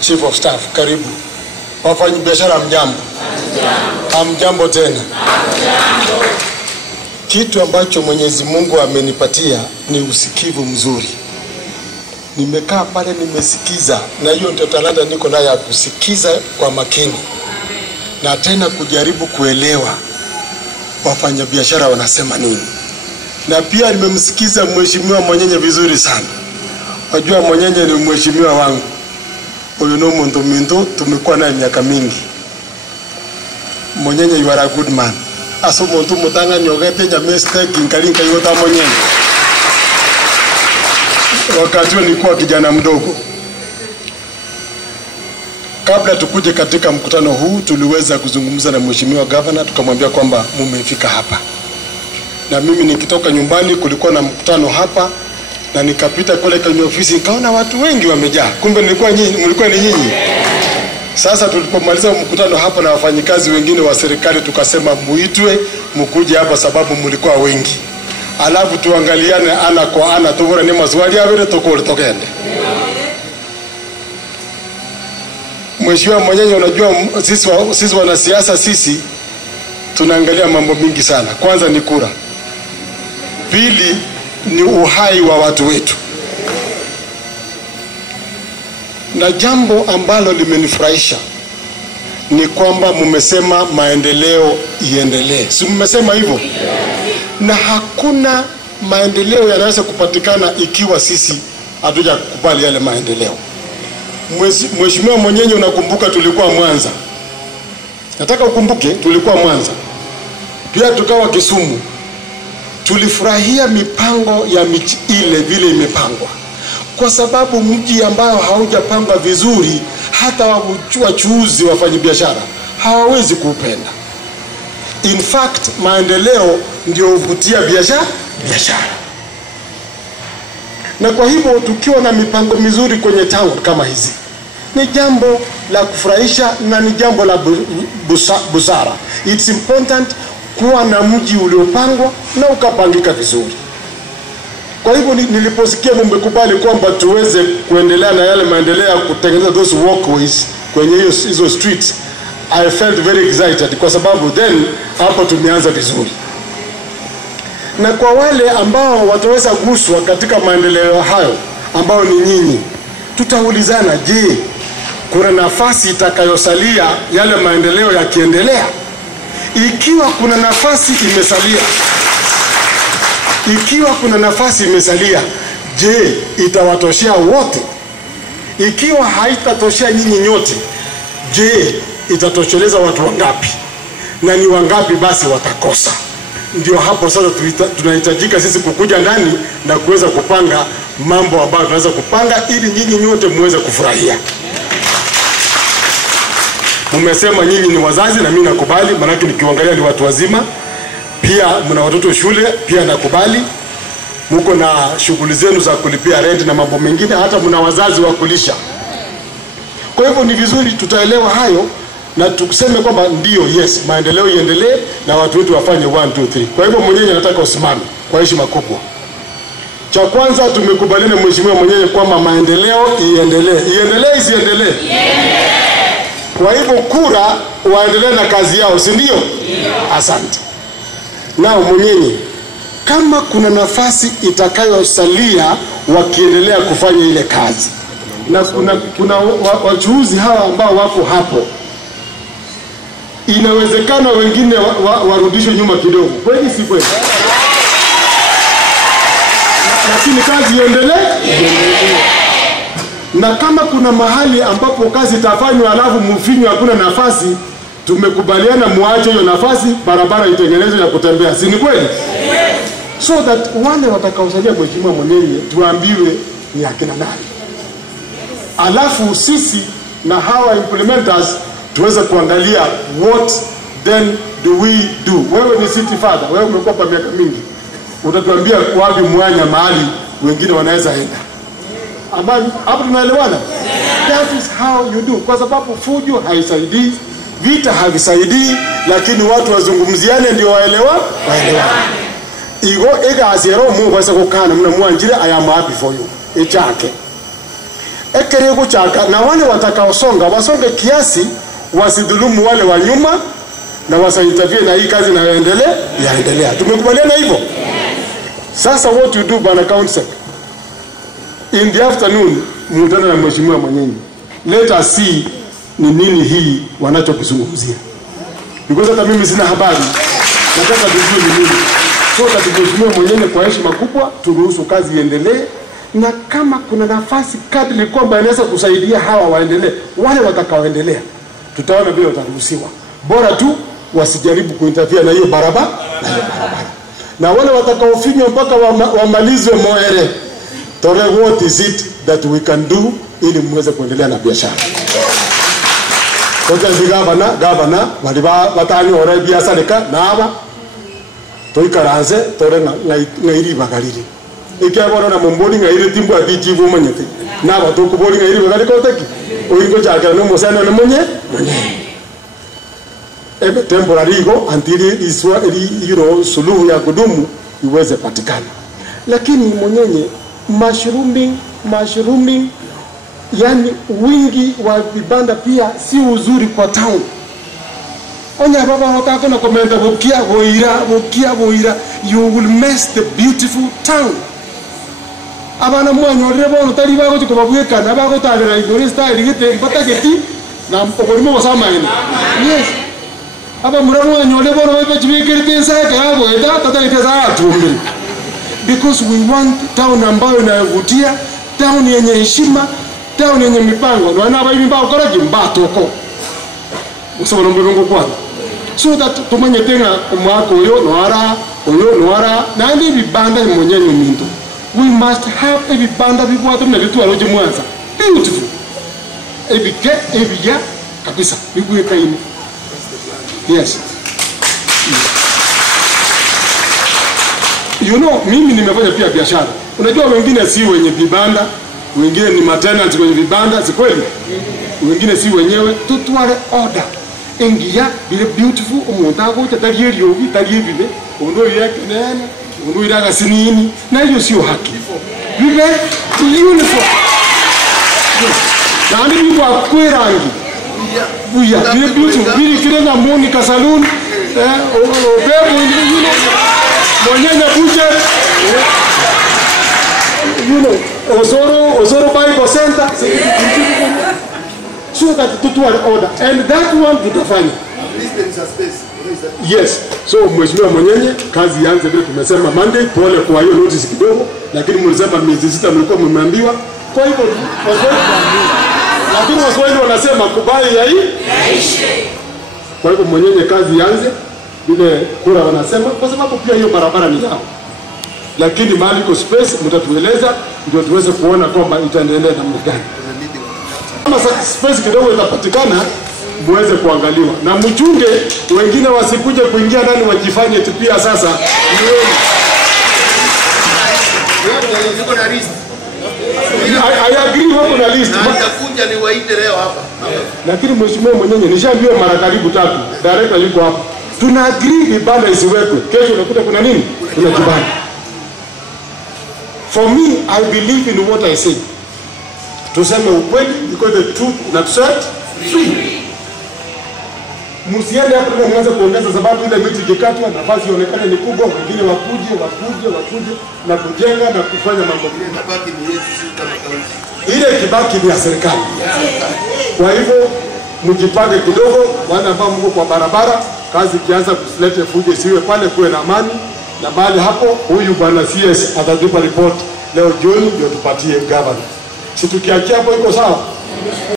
Chief of Staff, karibu. Wafanyi biashara mjambo. Hamjambo tena. Kitu ambacho Mwenyezi Mungu amenipatia ni usikivu mzuri. Nimekaa pale nimesikiza, na hiyo ndio talanta niko nayo ya kusikiza kwa makini na tena kujaribu kuelewa wafanya biashara wanasema nini. Na pia nimemsikiza mheshimiwa Mwenyenye vizuri sana. Wajua Mwenyenye ni mheshimiwa wangu. Huyo no muntu tumekuwa naye miaka mingi. Mwenyenye, you are a good man. Aso muntu mutanga nyogete nyame stake inkalinka yota Mwenyenye. Wakati nilikuwa kijana mdogo. Kabla tukuje katika mkutano huu tuliweza kuzungumza na mheshimiwa governor, tukamwambia kwamba mumefika hapa. Na mimi nikitoka nyumbani kulikuwa na mkutano hapa, na nikapita kule kwenye ofisi nikaona watu wengi wamejaa. Kumbe mlikuwa ni nyinyi. Sasa tulipomaliza mkutano hapa na wafanyikazi wengine wa serikali tukasema muitwe mkuje hapa sababu mlikuwa wengi. Alafu tuangaliane ana kwa ana tuvura ni maswali avere tokole tokende. Mheshimiwa Mwenyenye, unajua sisi wanasiasa sisi tunaangalia mambo mingi sana. Kwanza ni kura. Pili ni uhai wa watu wetu. Na jambo ambalo limenifurahisha ni kwamba mmesema maendeleo iendelee. Si mmesema hivyo? Na hakuna maendeleo yanaweza kupatikana ikiwa sisi hatujakubali yale maendeleo. Mheshimiwa Mwenyenye, unakumbuka tulikuwa Mwanza. Nataka ukumbuke tulikuwa Mwanza. Pia tukawa Kisumu. Tulifurahia mipango ya miji ile vile imepangwa. Kwa sababu mji ambao haujapangwa vizuri hata wachuuzi wafanyabiashara hawawezi kuupenda. In fact, maendeleo ndio huvutia biashara. Na kwa hivyo tukiwa na mipango mizuri kwenye town kama hizi, ni jambo la kufurahisha na ni jambo la busara. It's important kuwa na mji uliopangwa na ukapangika vizuri. Kwa hivyo niliposikia mmekubali kwamba tuweze kuendelea na yale maendeleo ya kutengeneza those walkways kwenye hizo streets, I felt very excited kwa sababu then hapo tumeanza vizuri. Na kwa wale ambao wataweza guswa katika maendeleo hayo ambao ni nyinyi, tutaulizana, je, kuna nafasi itakayosalia yale maendeleo yakiendelea? Ikiwa kuna nafasi imesalia, je, itawatoshea wote? Ikiwa haitatoshea nyinyi nyote, je, itatosheleza watu wangapi? Na ni wangapi basi watakosa? Ndio hapo sasa tunahitajika sisi kukuja ndani na kuweza kupanga mambo ambayo tunaweza kupanga ili nyinyi nyote muweze kufurahia. Mmesema nyinyi ni wazazi na mimi nakubali, maana nikiangalia ni watu wazima. Pia mna watoto shule, pia nakubali. Mko na shughuli zenu za kulipia rent na mambo mengine, hata mna wazazi wa kulisha. Kwa hivyo ni vizuri tutaelewa hayo na tukuseme kwamba ndio, yes, maendeleo iendelee na watu wetu wafanye 1 2 3. Kwa hivyo Mwenyenye, nataka usimame kwa heshima kubwa. Cha kwanza tumekubaliana Mheshimiwa Mwenyenye kwamba maendeleo iendelee. Iendelee isiendelee? Kwa hivyo kura waendelee na kazi yao, si ndio? Asante. Nao Mwenyenye, kama kuna nafasi itakayosalia wakiendelea kufanya ile kazi, na kuna wachuuzi hawa ambao wako hapo, inawezekana wengine warudishwe nyuma kidogo. Kweli si kweli? Lakini kazi iendelee. Na kama kuna mahali ambapo kazi itafanywa alafu mfinyo hakuna nafasi, tumekubaliana muache hiyo nafasi, barabara itengenezwe ya kutembea. Si ni kweli? So that wale watakaosalia Mheshimiwa Mwenyenye tuambiwe ni akina nani. Alafu sisi na hawa implementers tuweze kuangalia what then do we do. Wewe ni city father, wewe umekuwa kwa miaka mingi. Utatuambia wapi mwanya mahali wengine wanaweza enda. Amani, hapo tunaelewana? That is how you do. Kwa sababu fujo haisaidii, vita havisaidii, lakini watu wazungumziane ndio waelewane. Igo ega azero Mungu wasa kukana mna mwanjire I am happy for you. Echake. ekerego chaka, na wale watakaosonga wasonge kiasi, wasidhulumu wale wa nyuma, na wasaitavie na hii kazi na yaendelea. Tumekubaliana hivyo? Sasa what you do bana council, in the afternoon mutana na mheshimiwa Mwenyenye, let us see ni nini hii wanachokizungumzia, because hata mimi sina habari, nataka tujue ni nini. So mheshimiwa Mwenyenye kwa heshima kubwa turuhusu kazi iendelee, na kama kuna nafasi kadri kwamba inaweza kusaidia hawa waendelee, wale watakaoendelea tutaona vile wataruhusiwa, bora tu wasijaribu kuinterfere na hiyo barabara. Na wale watakaofinywa mpaka wamalizwe moere, tore what is it that we can do ili muweze kuendelea na biashara. Kote gavana waliba batanyo ore biashara na aba toikaranze tore ngairi bagariri ikabona na mumboni ngairi timbu atiji bumanyete na batoko boli ngairi bagari koteki oingo chakera no musana no munye temporary go until iswa suluhu ya kudumu iweze patikana. Lakini Mwenyenye, mushrooming, yani wingi wa vibanda pia si uzuri kwa town. Onya baba wakako na komenda bokia boira, you will mess the beautiful town. Abana mwanyo rebo tari bago chikobabueka na bago tabera igori style gite bataketi na okorimo basama ina. Yes. Aba muramo nyole bono wepe chibikirite sake hapo eda tatalite saa tumbili. Because we want town ambayo inayovutia, town yenye heshima, town yenye mipango. Ndio ana bayi mbao kora jimbatoko. Usoro mbongo kwa. So that tumanye tenga mwako yo noara na ndi bibanda Mwenyenye minto. We must have a bibanda bibwato na vitu aloje Mwanza. Beautiful. Ebija kabisa. Biguye kaini. Yes. You know, mimi nimefanya pia biashara. Unajua wengine si wenye vibanda, wengine ni maintenance kwenye vibanda, si kweli? Wengine si wenyewe, tutwale order. Ingia bile beautiful umontago tatari yogi tari bibe, ondo yake nene, ondo iraga sinini, na hiyo sio haki. Bibe uniform. Na ndi bibo akwerangi. Buya, bile beautiful, bile kirena Monica Saloon, bebo yule Mwenyenye buje. You know, Osoro Bible Center. So that tutwale order, and that one tutafanya. Yes. So mheshimiwa Mwenyenye, kazi ianze vile tumesema Monday, pole kwa hiyo notice kidogo, lakini mlisema miezi 6 mlikuwa mmeambiwa. Kwa hivyo lakini Waswahili wanasema kubali yaishe. Kwa hivyo Mwenyenye kazi ianze vile kura wanasema, kwa sababu pia hiyo barabara ni yao. Lakini mahali kwa space mtatueleza ndio tuweze kuona kwamba itaendelea namna gani. Kama space kidogo itapatikana muweze kuangaliwa. Na mchunge wengine wasikuje kuingia ndani wajifanye pia sasa. I agree wako na list. Nitakuja niwaite leo hapa. Lakini mheshimiwa Mwenyenye nishaambiwa mara karibu 3. Director yuko hapa. Tuna agree vibanda isiwekwe. Kesho unakuta kuna nini? Kuna kibanda. For me, I believe in what I say. Tuseme ukweli, because the truth not set free. Msiende hapo kwa mwanzo kuongeza sababu ile miti ikikatwa nafasi ionekane ni kubwa, wengine wakuje na kujenga na kufanya mambo mengine. Mabaki ni Yesu kama kaunti. Ile kibaki ni ya serikali. Kwa hivyo mjipange kidogo, wana ambao mko kwa barabara, kazi kianza kusilete fujo siwe pale, kuwe na amani. Na baada hapo huyu bwana CS atatupa report leo jioni ndio tupatie governor. Si tukiachia hapo iko sawa?